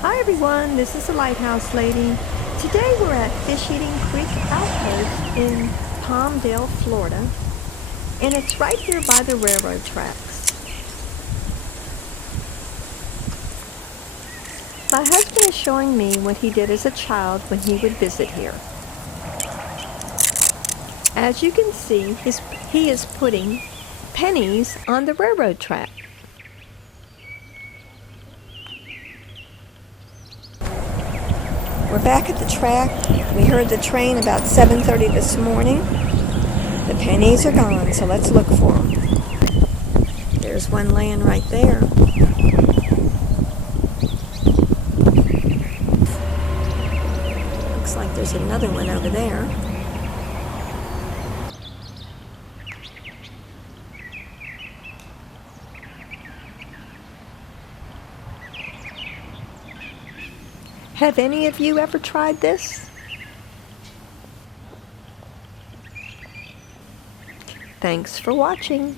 Hi everyone, this is the Lighthouse lady. Today we're at Fisheating Creek Outpost in Palmdale, Florida, and it's right here by the railroad tracks. My husband is showing me what he did as a child when he would visit here. As you can see, he is putting pennies on the railroad track. We're back at the track. We heard the train about 7:30 this morning. The pennies are gone, so let's look for them. There's one laying right there. Looks like there's another one over there. Have any of you ever tried this? Thanks for watching.